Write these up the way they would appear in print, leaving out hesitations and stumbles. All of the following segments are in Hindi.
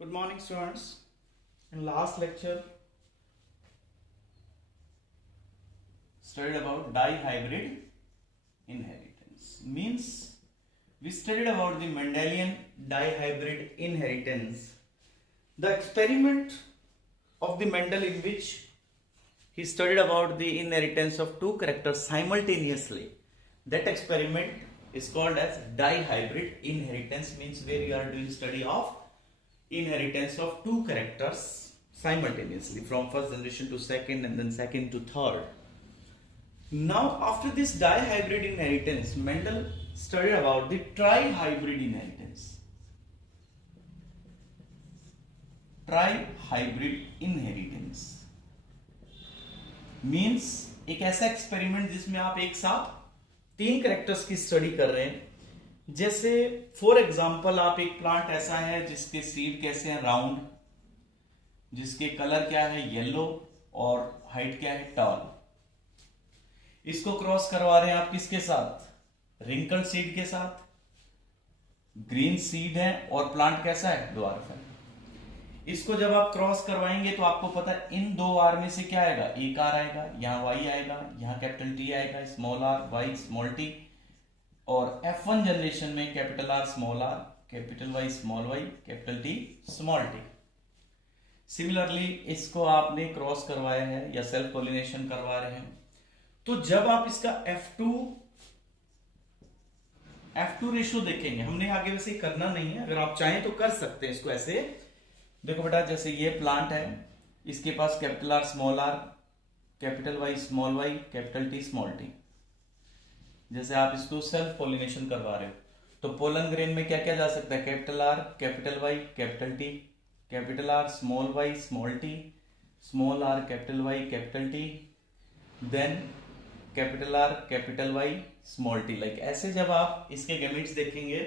Good morning, students. In last lecture, studied about dihybrid inheritance. Means we studied about the Mendelian dihybrid inheritance, the experiment of the Mendel in which he studied about the inheritance of two characters simultaneously. That experiment is called as dihybrid inheritance. Means where you are doing study of inheritance of two characters simultaneously from first generation to second and then second to third. Now after this dihybrid inheritance, Mendel studied about the trihybrid inheritance. Trihybrid inheritance means एक ऐसा एक्सपेरिमेंट जिसमें आप एक साथ तीन कैरेक्टर्स की स्टडी कर रहे हैं. जैसे फॉर एग्जाम्पल आप एक प्लांट ऐसा है जिसके सीड कैसे हैं राउंड, जिसके कलर क्या है येलो और हाइट क्या है टॉल. इसको क्रॉस करवा रहे हैं आप किसके साथ? रिंकल सीड के साथ. ग्रीन सीड है और प्लांट कैसा है? ड्वार्फ है. इसको जब आप क्रॉस करवाएंगे तो आपको पता है इन दो आर में से क्या आएगा? एक आर आएगा, यहां वाई आएगा, यहां कैपिटल टी आएगा, small R Y small T. और F1 जनरेशन में capital R small R, capital Y small Y, capital T small T. Similarly इसको आपने क्रॉस करवाया है या सेल्फ पॉलिनेशन करवा रहे हैं, तो जब आप इसका F2 रेशो देखेंगे, हमने आगे वैसे करना नहीं है, अगर आप चाहें तो कर सकते हैं इसको ऐसे. देखो बेटा, जैसे ये प्लांट है, इसके पास capital R small R, capital Y small Y, capital T small T. जैसे आप इसको सेल्फ पॉलिनेशन करवा रहे हो तो पोलन ग्रेन में क्या क्या जा सकता है? Capital R capital Y capital T, capital R small Y small T, small R capital Y capital T, then capital R capital Y small T. Like ऐसे जब आप इसके गैमेट्स देखेंगे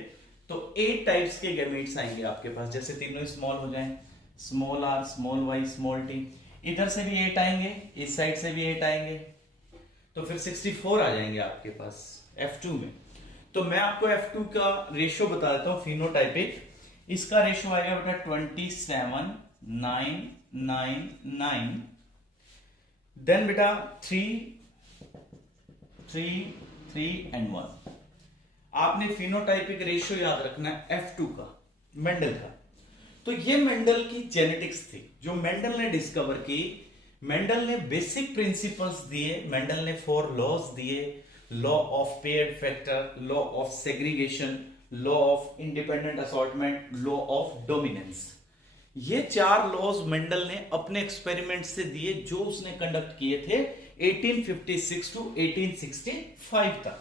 तो 8 टाइप्स के गैमेट्स आएंगे आपके पास. जैसे तीनों स्मॉल हो जाएं, small R small Y small T. इधर से भी 8 आएंगे, इस साइड से भी 8 आएंगे, तो फिर 64 आ जाएंगे आपके पास F2 में. तो मैं आपको F2 का रेशो बता देता हूं फिनोटाइपिक. इसका रेशो आएगा बेटा 27 9 9 9. देन बेटा 3 3 3 एंड 1. आपने फिनोटाइपिक रेशो याद रखना है F2 का, मेंडल का. तो ये मेंडल की जेनेटिक्स थी जो मेंडल ने डिस्कवर की. मेंडल ने बेसिक प्रिंसिपल्स दिए, मेंडल ने 4 लॉज दिए. Law of paired factor, law of segregation, law of independent assortment, law of dominance. ये 4 लॉज मेंडल ने अपने एक्सपेरिमेंट से दिए जो उसने कंडक्ट किए थे 1856 टू 1865 तक.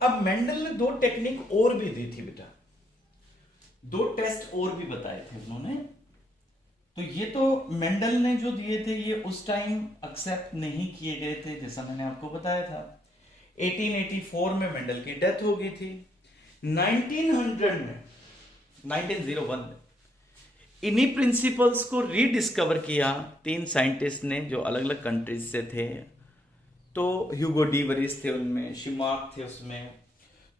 अब मेंडल ने 2 टेक्निक और भी दी थी बेटा, 2 टेस्ट और भी बताए थे उन्होंने. तो ये तो मेंडल ने जो दिए थे ये उस टाइम एक्सेप्ट नहीं किए गए थे, जैसा मैंने आपको बताया था. 1884 में मेंडल की डेथ हो गई थी. 1901 में इन्हीं प्रिंसिपल्स को रीडिस्कवर किया 3 साइंटिस्ट ने जो अलग अलग कंट्रीज से थे. तो ह्यूगो डी वरीज थे उनमें, शिमार्क थे उसमें.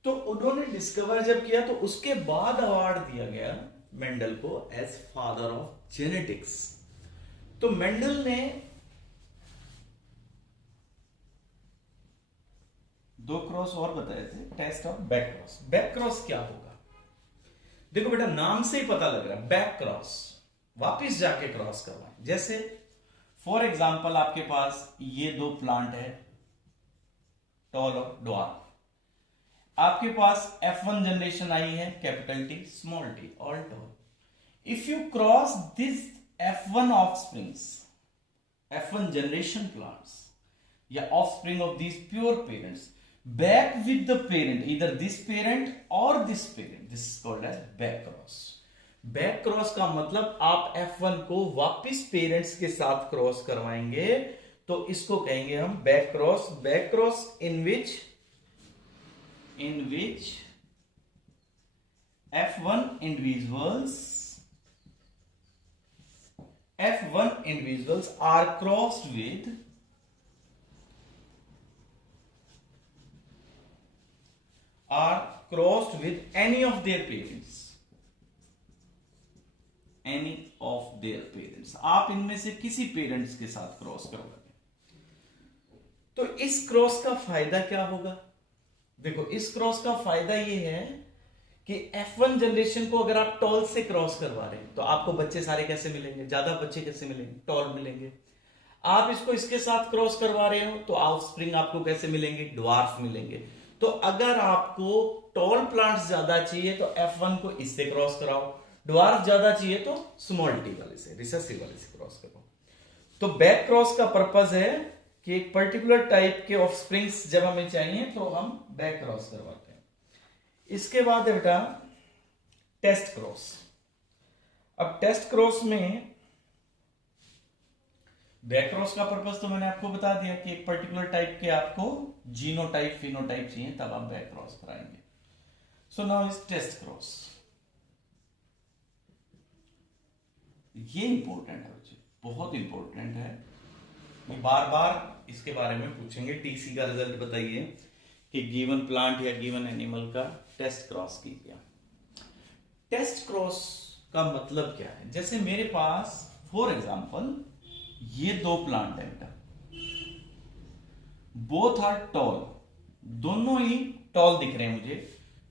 तो उन्होंने डिस्कवर जब किया तो उसके बाद अवार्ड दिया गया मेंडल को एज फादर ऑफ जेनेटिक्स. तो मेंडल ने 2 क्रॉस और बताए थे, test of back cross. Back cross क्या होगा? देखो बेटा, नाम से ही पता लग रहा है बैक क्रॉस, वापिस जाके क्रॉस करवाएं. जैसे फॉर एग्जाम्पल आपके पास ये 2 प्लांट है, टॉल और ड्वार्फ. आपके पास F1 जनरेशन आई है, capital T small T, all tall. If you cross this F1 offsprings, F1 generation plants या offspring of this pure parents back with the parent, इधर दिस पेरेंट और this parent, this is called as back cross. Back cross का मतलब आप F1 को वापिस पेरेंट्स के साथ क्रॉस करवाएंगे, तो इसको कहेंगे हम back cross. Back cross in which F1 individuals are crossed with any of their parents. Any of their parents, आप इनमें से किसी पेरेंट्स के साथ क्रॉस करोगे। तो इस क्रॉस का फायदा क्या होगा? देखो, इस क्रॉस का फायदा ये है कि F1 जनरेशन को अगर आप टॉल से क्रॉस करवा रहे हैं तो आपको बच्चे सारे कैसे मिलेंगे? ज्यादा बच्चे कैसे मिलेंगे? टॉल मिलेंगे। आप इसको इसके साथ क्रॉस करवा रहे हो तो ऑफस्प्रिंग आपको कैसे मिलेंगे? ड्वार्फ मिलेंगे। तो अगर आपको टॉल प्लांट्स ज्यादा चाहिए तो F1 को इससे क्रॉस कराओ, ड्वार्फ ज्यादा चाहिए तो स्मॉल टी वाले से, रिसेसिव वाले से क्रॉस करो। तो बैक क्रॉस का पर्पज है कि एक पर्टिकुलर टाइप के ऑफस्प्रिंग्स जब हमें चाहिए तो हम बैक क्रॉस करवाते हैं। इसके बाद है बेटा टेस्ट क्रॉस। अब टेस्ट क्रॉस में बैक क्रॉस का पर्पस तो मैंने आपको बता दिया कि एक पर्टिकुलर टाइप के आपको जीनोटाइप फिनोटाइप चाहिए तब आप बैक क्रॉस कराएंगे। So now is test cross. ये इंपॉर्टेंट है बच्चे, बहुत इंपॉर्टेंट है। ये बार बार इसके बारे में पूछेंगे। टीसी का रिजल्ट बताइए कि गिवन प्लांट या गिवन एनिमल का टेस्ट क्रॉस कीजिए। टेस्ट क्रॉस का मतलब क्या है? जैसे मेरे पास फॉर एग्जांपल ये दो प्लांट है बेटा, बोथ आर टॉल, दोनों ही टॉल दिख रहे हैं मुझे,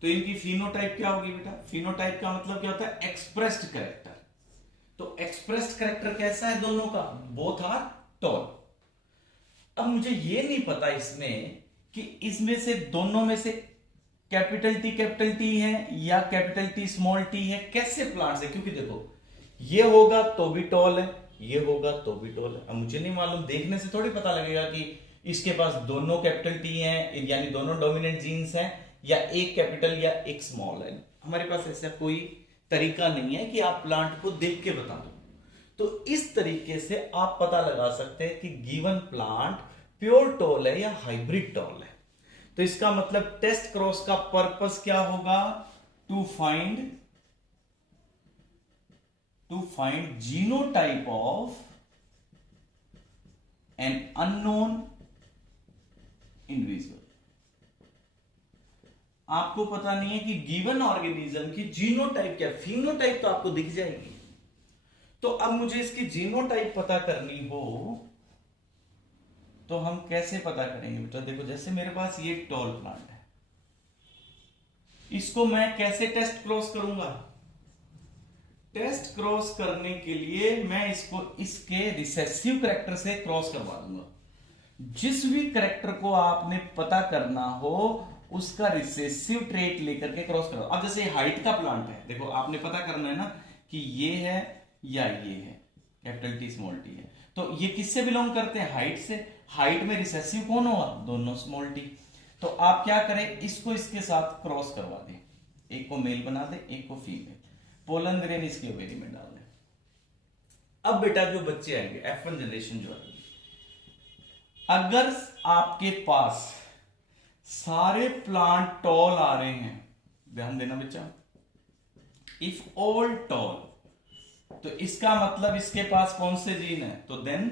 तो इनकी फिनोटाइप क्या होगी बेटा? फिनोटाइप का मतलब क्या होता है? Expressed character. तो एक्सप्रेस्ड कैरेक्टर कैसा है दोनों का? Both are tall. अब मुझे ये नहीं पता इसमें कि इसमें से दोनों में से कैपिटल टी है या कैपिटल टी स्मॉल टी है, कैसे प्लांट्स है? क्योंकि देखो, ये होगा तो भी टॉल है, ये होगा तो भी टॉल है। अब मुझे नहीं मालूम, देखने से थोड़ी पता लगेगा कि इसके पास दोनों कैपिटल टी हैं, यानी दोनों डोमिनेंट जीन्स हैं, या एक कैपिटल या एक स्मॉल है। हमारे पास ऐसा कोई तरीका नहीं है कि आप प्लांट को देख के बता दो। तो इस तरीके से आप पता लगा सकते हैं कि गिवन प्लांट प्योर टॉल है या हाइब्रिड टॉल है। तो इसका मतलब टेस्ट क्रॉस का पर्पस क्या होगा? To find genotype of an unknown individual. आपको पता नहीं है कि गिवन ऑर्गेनिज्म की जीनोटाइप क्या, फिनोटाइप तो आपको दिख जाएगी। तो अब मुझे इसकी जीनोटाइप पता करनी हो तो हम कैसे पता करेंगे बेटा? देखो, जैसे मेरे पास ये टॉल प्लांट है, इसको मैं कैसे टेस्ट क्रॉस करूंगा? टेस्ट क्रॉस करने के लिए मैं इसको इसके रिसेसिव कैरेक्टर से क्रॉस करवा दूंगा। जिस भी कैरेक्टर को आपने पता करना हो उसका रिसेसिव ट्रेट लेकर के क्रॉस करो। अब जैसे हाइट का प्लांट है, देखो आपने पता करना है ना कि ये है या ये है, कैपिटल टी स्मॉल टी है, तो ये किससे बिलोंग करते हैं? हाइट से। हाइट में रिसेसिव कौन होगा? दोनों स्मॉल टी। तो आप क्या करें, इसको इसके साथ क्रॉस करवा दें, एक को मेल बना दे, एक को फीमेल, पोलन ग्रेन इसके ओवेरी में डाल दें। अब बेटा जो बच्चे आएंगे, F1 जनरेशन जो आएगी, अगर आपके पास सारे प्लांट टॉल आ रहे हैं, ध्यान देना बच्चा, इफ ऑल टॉल, तो इसका मतलब इसके पास कौन से जीन है? तो देन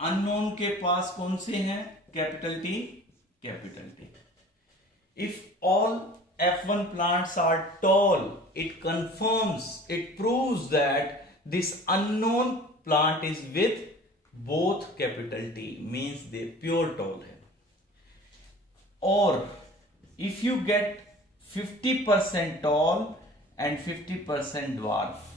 अननोन के पास कौन से हैं? Capital T, capital T. If all F1 plants are tall, it confirms, it proves that this unknown plant is with both capital T, means they pure tall है। और if you get 50% tall and 50% dwarf,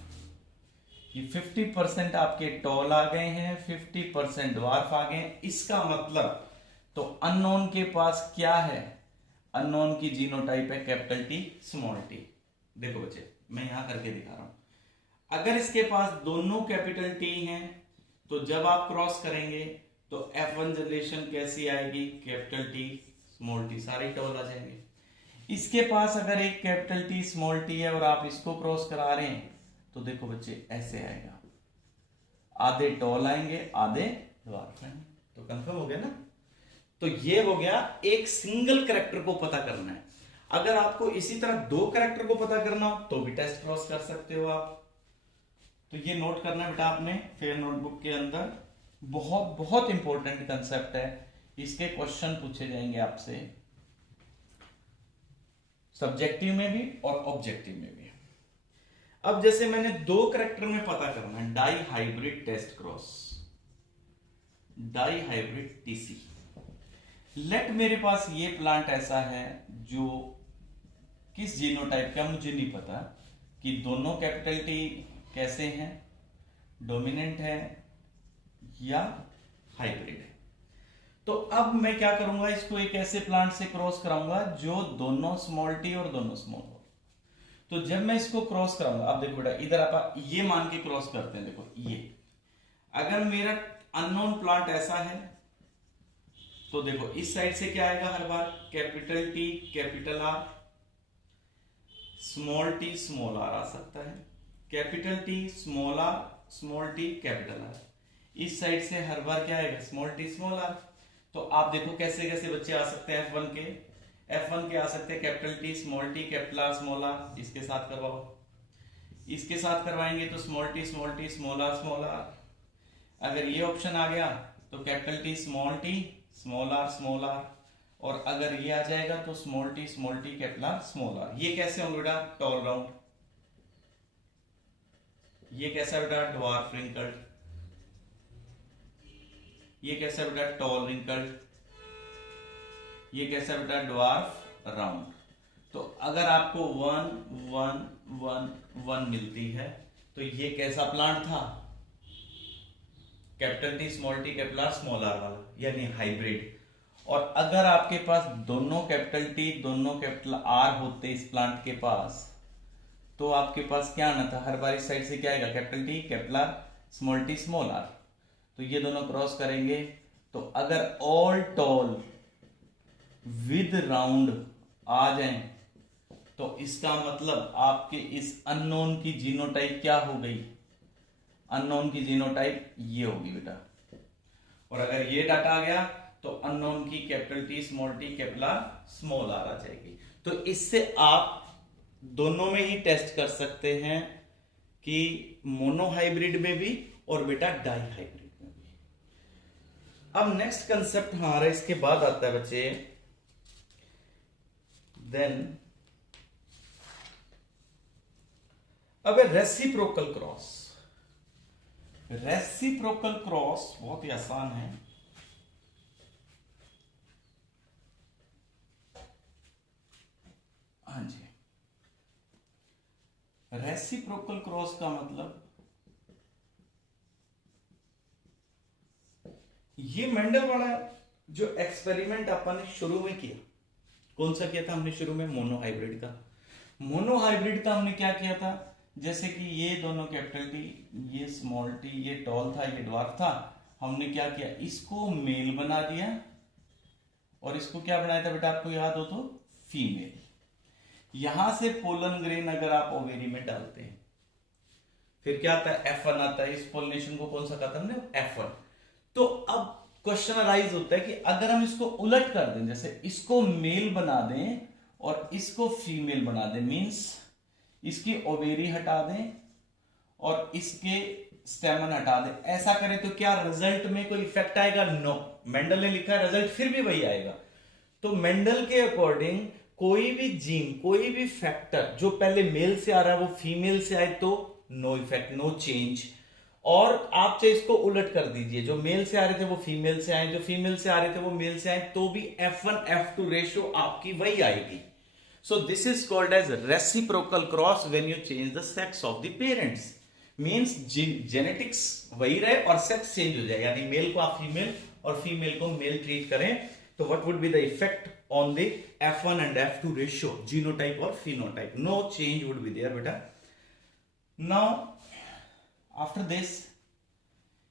ये 50% आपके टॉल आ गए हैं, 50% ड्वार्फ आ गए हैं, इसका मतलब तो अननोन के पास क्या है? अननोन की जीनोटाइप है कैपिटल टी स्मॉल टी। देखो बच्चे, मैं यहां करके दिखा रहा हूं। अगर इसके पास दोनों कैपिटल टी हैं तो जब आप क्रॉस करेंगे तो F1 जनरेशन कैसी आएगी? कैपिटल टी स्मॉल टी, सारे टॉल आ जाएंगे। इसके पास अगर एक कैपिटल टी स्मॉल टी है और आप इसको क्रॉस करा रहे हैं तो देखो बच्चे ऐसे आएगा, आधे टॉल आएंगे, आधे ड्वार्फ आएंगे। तो कंफर्म हो गया ना? तो ये हो गया, एक सिंगल कैरेक्टर को पता करना है। अगर आपको इसी तरह दो कैरेक्टर को पता करना हो तो भी टेस्ट क्रॉस कर सकते हो आप। तो ये नोट करना है बेटा आपने फेयर नोटबुक के अंदर, बहुत बहुत इंपॉर्टेंट कंसेप्ट है। इसके क्वेश्चन पूछे जाएंगे आपसे सब्जेक्टिव में भी और ऑब्जेक्टिव में भी। अब जैसे मैंने दो करैक्टर में पता करना है, dihybrid test cross, dihybrid TC. Let मेरे पास ये प्लांट ऐसा है जो किस जीनोटाइप का मुझे नहीं पता, कि दोनों कैपिटल टी कैसे हैं, डोमिनेंट है या हाइब्रिड है। तो अब मैं क्या करूंगा, इसको एक ऐसे प्लांट से क्रॉस कराऊंगा जो दोनों स्मॉल टी और दोनों स्मॉल हो। तो जब मैं इसको क्रॉस कराऊंगा, अब देखो बेटा इधर आप ये मान के क्रॉस करते हैं, देखो ये अगर मेरा अननोन प्लांट ऐसा है तो देखो इस साइड से क्या आएगा, हर बार capital T capital R, small T small R आ सकता है, capital T small R small T capital R. इस साइड से हर बार क्या आएगा, स्मॉल टी स्मॉल आर। तो आप देखो कैसे कैसे बच्चे आ सकते हैं, F1 के आ सकते हैं capital T small T capital R small R. इसके साथ करवाओ, इसके साथ करवाएंगे तो small T small R small R. अगर ये ऑप्शन आ गया तो कैपिटल टी स्मॉल आर, और अगर ये आ जाएगा तो small T capital R small R. ये कैसे होंगे बेटा, टॉल राउंड। ये कैसा बेटा, ड्वार्फ रिंकल्ड। ये कैसा बेटा, टॉल रिंकल्ड। ये कैसा बेटा, ड्वार्फ राउंड। तो अगर आपको 1 1 1 1 मिलती है तो ये कैसा प्लांट था, capital T capital R small R वाला, यानी हाइब्रिड। और अगर आपके पास दोनों कैपिटल टी दोनों कैपिटल आर होते इस प्लांट के पास, तो आपके पास क्या आना था, हर बार इस साइड से क्या आएगा, capital T capital R small T small R. तो ये दोनों क्रॉस करेंगे, तो अगर ऑल टॉल विद राउंड आ जाएं तो इसका मतलब आपके इस अननोन की जीनोटाइप क्या हो गई, अननोन की जीनोटाइप ये होगी बेटा। और अगर ये डाटा आ गया तो अननोन की capital T capital R small R आ जाएगी। तो इससे आप दोनों में ही टेस्ट कर सकते हैं कि मोनोहाइब्रिड में भी और बेटा डाई हाइब्रिड में भी। अब नेक्स्ट कंसेप्ट हमारा इसके बाद आता है बच्चे, देन अब रेसिप्रोकल क्रॉस। रेसिप्रोकल क्रॉस बहुत ही आसान है। हाँ जी, रेसिप्रोकल क्रॉस का मतलब ये मेंडल वाला जो एक्सपेरिमेंट अपन ने शुरू में किया, कौन सा किया था हमने शुरू में, मोनोहाइब्रिड का। मोनोहाइब्रिड का हमने क्या किया था, जैसे कि ये दोनों कैपिटल टी, ये स्मॉल टी, ये टॉल था, ये ड्वार्फ था। हमने क्या किया, इसको मेल बना दिया और इसको क्या बनाया था बेटा, आपको याद हो तो फीमेल। यहां से पोलन ग्रेन अगर आप ओवेरी में डालते हैं, फिर क्या आता है, F1 आता है। इस पोलिनेशन को कौन सा कहा था हमने, F1। तो अब क्वेश्चन अराइज होता है कि अगर हम इसको उलट कर दें, जैसे इसको मेल बना दें और इसको फीमेल बना दें, मींस इसकी ओवेरी हटा दें और इसके स्टेमन हटा दें, ऐसा करें तो क्या रिजल्ट में कोई इफेक्ट आएगा, नो। मेंडल ने लिखा है रिजल्ट फिर भी वही आएगा। तो मेंडल के अकॉर्डिंग कोई भी जीन, कोई भी फैक्टर जो पहले मेल से आ रहा है वो फीमेल से आए तो नो इफेक्ट, नो चेंज। और आप चाहे इसको उलट कर दीजिए, जो मेल से आ रहे थे वो फीमेल से आए, जो फीमेल से आ रहे थे वो मेल से आए, तो भी F1 F2 रेशियो आपकी वही आएगी। So this is called as reciprocal cross when you change the sex of the parents. Means genetics वही रहे और sex change हो जाए, यानी मेल को आप फीमेल और फीमेल को मेल ट्रीट करें, तो what would be the effect on the F1 and F2 ratio, genotype और phenotype? No change would be there बेटा। Now after this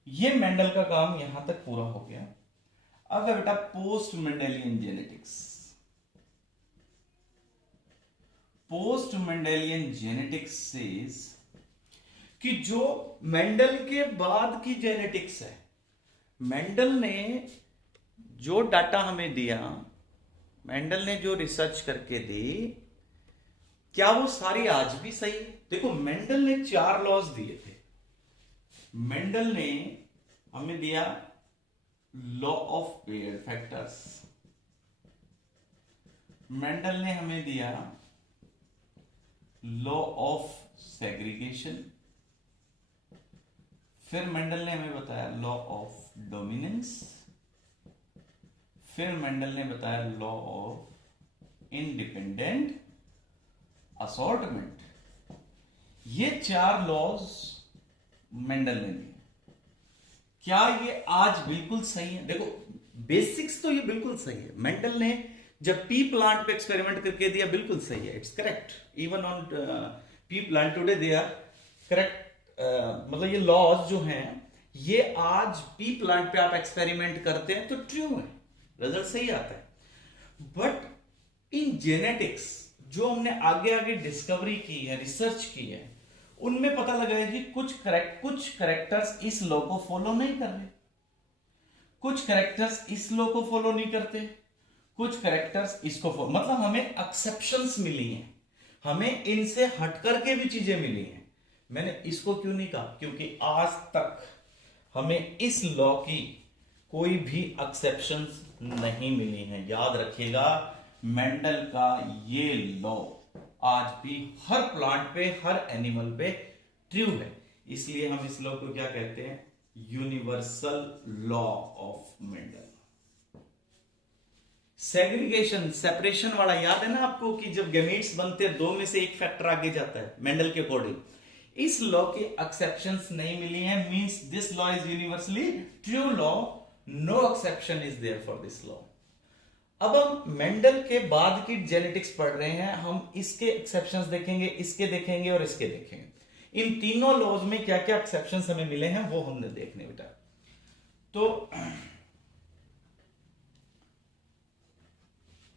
ये मेंडल का काम यहां तक पूरा हो गया। अब है बेटा post Mendelian genetics. Post Mendelian genetics says कि जो मेंडल के बाद की जेनेटिक्स है, मेंडल ने जो डाटा हमें दिया, मेंडल ने जो रिसर्च करके दी, क्या वो सारी आज भी सही है? देखो मेंडल ने 4 लॉज दिए थे। मेंडल ने हमें दिया law of paired factors, Mendel ने हमें दिया लॉ ऑफ सेग्रीगेशन, फिर मेंडल ने हमें बताया लॉ ऑफ डोमिनेंस, फिर मेंडल ने बताया लॉ ऑफ इंडिपेंडेंट असॉर्टमेंट। ये 4 लॉज मेंडल ने दिए। क्या ये आज बिल्कुल सही है? देखो बेसिक्स तो ये बिल्कुल सही है। मेंडल ने जब पी प्लांट पे एक्सपेरिमेंट करके दिया, बिल्कुल सही है, it's correct. Even on pea plant today they are correct. मतलब ये लॉज जो हैं ये आज पी प्लांट पे आप एक्सपेरिमेंट करते हैं तो ट्रू है, रिजल्ट सही आता है। बट इन जेनेटिक्स जो हमने आगे आगे डिस्कवरी की है, रिसर्च की है, उनमें पता लगा है कि कुछ करेक्टर्स इस लॉ को फॉलो नहीं कर रहे, कुछ करेक्टर्स इस लॉ को फॉलो नहीं करते, कुछ करेक्टर्स इसको फॉलो, मतलब हमें एक्सेप्शंस मिली हैं, हमें इनसे हट करके भी चीजें मिली हैं। मैंने इसको क्यों नहीं कहा? क्योंकि आज तक हमें इस लॉ की कोई भी एक्सेप्शंस नहीं मिली हैं। याद रखिएगा, मेंडल का ये लॉ आज भी हर प्लांट पे, हर एनिमल पे ट्रू है। इसलिए हम इस लॉ को क्या कहते हैं? Universal law of Mendel. Segregation, separation वाला याद है ना आपको कि जब गैमीट्स बनते हैं 2 में से 1 फैक्टर आगे जाता है मेंडल के अकॉर्डिंग। इस लॉ के एक्सेप्शंस नहीं मिली हैं, means this law is universally true law, no exception is there for this law. अब हम मेंडल के बाद की जेनेटिक्स पढ़ रहे हैं, हम इसके एक्सेप्शंस देखेंगे, इसके देखेंगे और इसके देखेंगे। इन तीनों लॉज में क्या क्या एक्सेप्शंस हमें मिले हैं वो हमने देखने बेटा। तो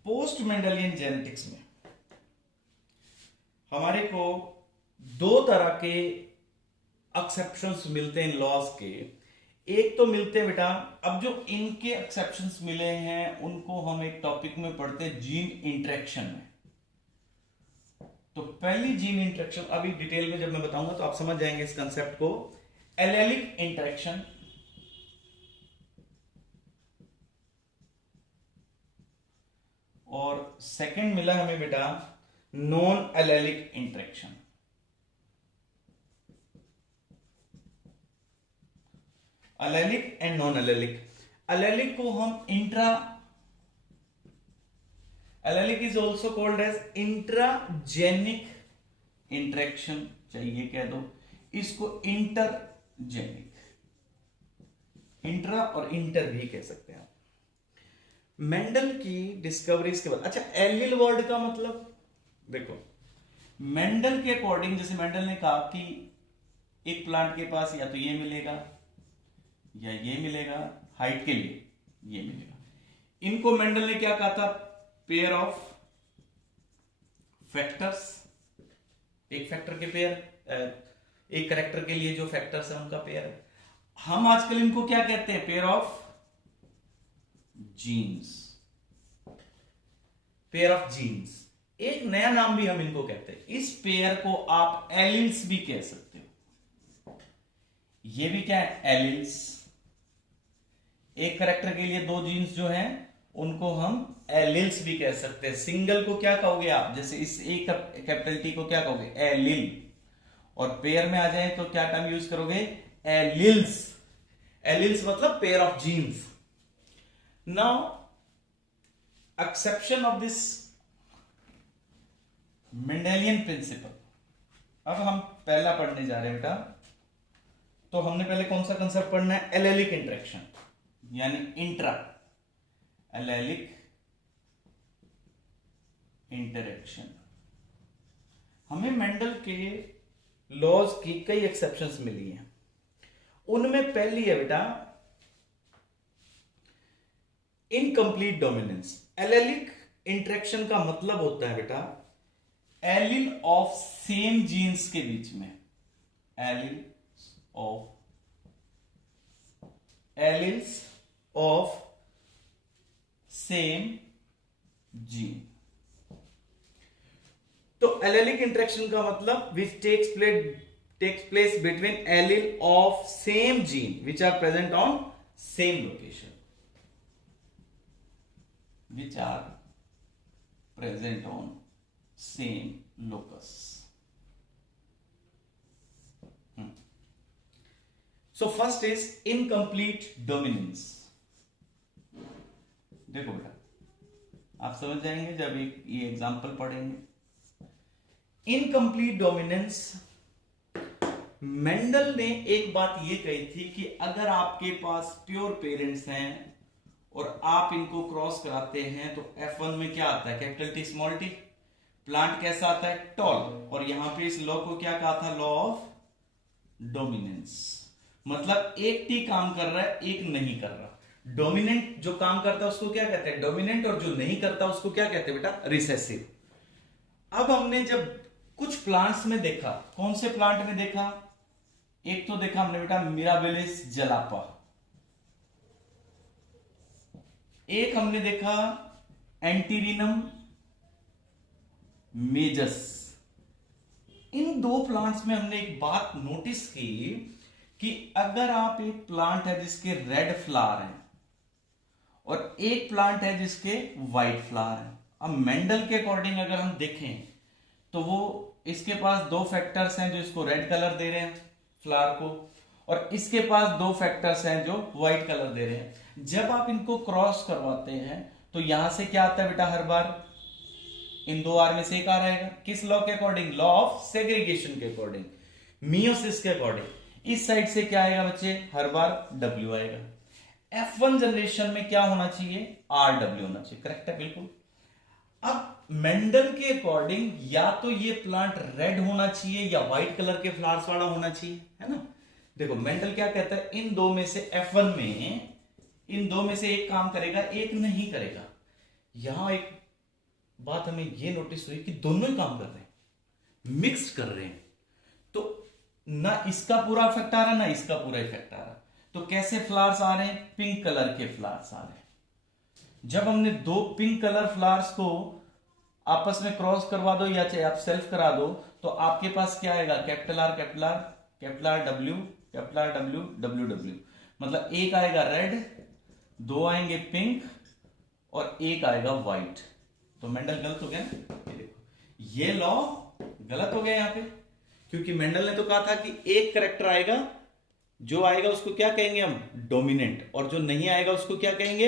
पोस्ट मेंडलियन जेनेटिक्स में हमारे को 2 तरह के एक्सेप्शंस मिलते हैं लॉज के। एक तो मिलते हैं बेटा, अब जो इनके एक्सेप्शंस मिले हैं उनको हम एक टॉपिक में पढ़ते हैं जीन इंटरेक्शन में। तो पहली जीन इंटरेक्शन अभी डिटेल में जब मैं बताऊंगा तो आप समझ जाएंगे इस कंसेप्ट को। एलेलिक इंटरेक्शन, और सेकंड मिला हमें बेटा non allelic interaction. Allelic and non allelic. Allelic को हम allelic is also called as intragenic interaction, चाहिए कह दो इसको इंटरजेनिक, इंट्रा और इंटर भी कह सकते हैं आप। मेंडल की डिस्कवरीज के बाद, अच्छा एलिल वर्ड का मतलब देखो, मेंडल के अकॉर्डिंग जैसे मेंडल ने कहा कि एक प्लांट के पास या तो ये मिलेगा या ये मिलेगा, हाइट के लिए ये मिलेगा। इनको मेंडल ने क्या कहा था? पेयर ऑफ फैक्टर्स, एक फैक्टर के पेयर, एक कैरेक्टर के लिए जो फैक्टर्स है उनका पेयर है। हम आजकल इनको क्या कहते हैं? Pair of genes, pair of genes. एक नया नाम भी हम इनको कहते हैं, इस पेयर को आप एलिल्स भी कह सकते हो। ये भी क्या है? एलिल्स। एक कैरेक्टर के लिए 2 जीन्स जो हैं उनको हम एलिल्स भी कह सकते हैं। सिंगल को क्या कहोगे आप? जैसे इस एक कैपिटल टी को क्या कहोगे? एलिल। और पेयर में आ जाए तो क्या टर्म यूज करोगे? एलिल्स। एलिल्स मतलब pair of genes. Now exception of this Mendelian principle, अब हम पहला पढ़ने जा रहे हैं बेटा। तो हमने पहले कौन सा कंसेप्ट पढ़ना है? एलेलिक इंटरेक्शन, यानी इंट्रा एलेलिक इंटरेक्शन। हमें मेंडल के लॉज की कई एक्सेप्शंस मिली हैं, उनमें पहली है बेटा इनकंप्लीट डोमिनेंस। एलेलिक इंटरेक्शन का मतलब होता है बेटा एलिल ऑफ सेम जीन्स के बीच में, एलिल्स ऑफ सेम जीन। तो एलेलिक इंटरेक्शन का मतलब which takes place between allele of same gene which are present on same location, which are present on same locus. So first is incomplete dominance. देखो बेटा, आप समझ जाएंगे जब ये एग्जांपल पढ़ेंगे। इनकम्प्लीट डोमिनेंस, मेंडल ने एक बात ये कही थी कि अगर आपके पास प्योर पेरेंट्स हैं और आप इनको क्रॉस कराते हैं तो F1 में क्या आता है, capital T small T. Plant कैसा आता है, टॉल। और यहां पे इस लॉ को क्या कहा था, लॉ ऑफ डोमिनेंस। मतलब एक टी काम कर रहा है, एक नहीं कर रहा। डोमिनेंट जो काम करता है उसको क्या कहते हैं, डोमिनेंट, और जो नहीं करता उसको क्या कहते हैं बेटा, रिसेसिव। अब हमने जब कुछ प्लांट्स में देखा, कौन से प्लांट में देखा, एक तो देखा हमने बेटा मिराबिलिस जलापा, एक हमने देखा एंटीरिनम मेजस। इन दो प्लांट्स में हमने एक बात नोटिस की कि अगर आप एक प्लांट है जिसके रेड फ्लावर हैं और एक प्लांट है जिसके व्हाइट फ्लावर हैं, अब मेंडल के अकॉर्डिंग अगर हम देखें तो वो इसके पास दो फैक्टर्स हैं जो इसको रेड कलर दे रहे हैं फ्लावर को, और इसके पास दो फैक्टर्स हैं जो व्हाइट कलर दे रहे हैं। जब आप इनको क्रॉस करवाते हैं तो यहां से क्या आता है बेटा, हर बार इन दो आर में से एक आर आएगा। किस लॉ के अकॉर्डिंग, लॉ ऑफ सेग्रीगेशन के अकॉर्डिंग, मियोसिस के अकॉर्डिंग। इस साइड से क्या आएगा बच्चे, हर बार W आएगा। F1 जनरेशन में क्या होना चाहिए, RW होना चाहिए। करेक्ट है, बिल्कुल। अब मेंडल के अकॉर्डिंग या तो ये प्लांट रेड होना चाहिए या व्हाइट कलर के फ्लावर्स वाला होना चाहिए, है ना। देखो मेंडल क्या कहता है, इन दो में से F1 में इन दो में से एक काम करेगा, एक नहीं करेगा। यहां एक बात हमें ये नोटिस हुई कि दोनों ही काम कर रहे हैं, मिक्स कर रहे हैं। तो ना इसका पूरा इफेक्ट आ रहा ना इसका पूरा इफेक्ट आ रहा। तो कैसे फ्लावर्स आ रहे हैं, पिंक कलर के फ्लावर्स आ रहे हैं। जब हमने दो पिंक कलर फ्लावर्स को आपस में क्रॉस करवा दो या चाहे आप सेल्फ करा दो तो आपके पास क्या आएगा, capital R capital R capital R W capital R W W W. मतलब एक आएगा रेड, दो आएंगे पिंक और एक आएगा व्हाइट। तो मेंडल गलत हो गया ना, ये देखो ये लॉ गलत हो गया यहां पे, क्योंकि मेंडल ने तो कहा था कि एक करेक्टर आएगा, जो आएगा उसको क्या कहेंगे हम, डोमिनेंट, और जो नहीं आएगा उसको क्या कहेंगे,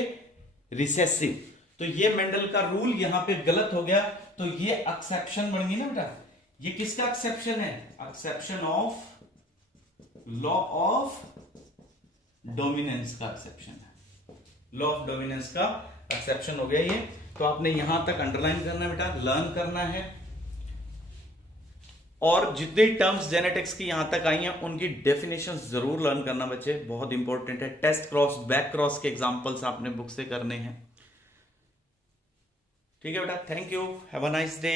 रिसेसिव। तो ये मेंडल का रूल यहां पे गलत हो गया। तो ये एक्सेप्शन बन गई ना बेटा। ये किसका एक्सेप्शन है, exception of law of dominance का एक्सेप्शन है। लॉ ऑफ डोमिनेंस का एक्सेप्शन हो गया ये। तो आपने यहां तक अंडरलाइन करना है बेटा, लर्न करना है। और जितने टर्म्स जेनेटिक्स की यहां तक आई हैं उनकी डेफिनेशन जरूर लर्न करना बच्चे, बहुत इंपॉर्टेंट है। टेस्ट क्रॉस, बैक क्रॉस के एग्जांपल्स आपने बुक से करने हैं। ठीक है बेटा, thank you, have a nice day.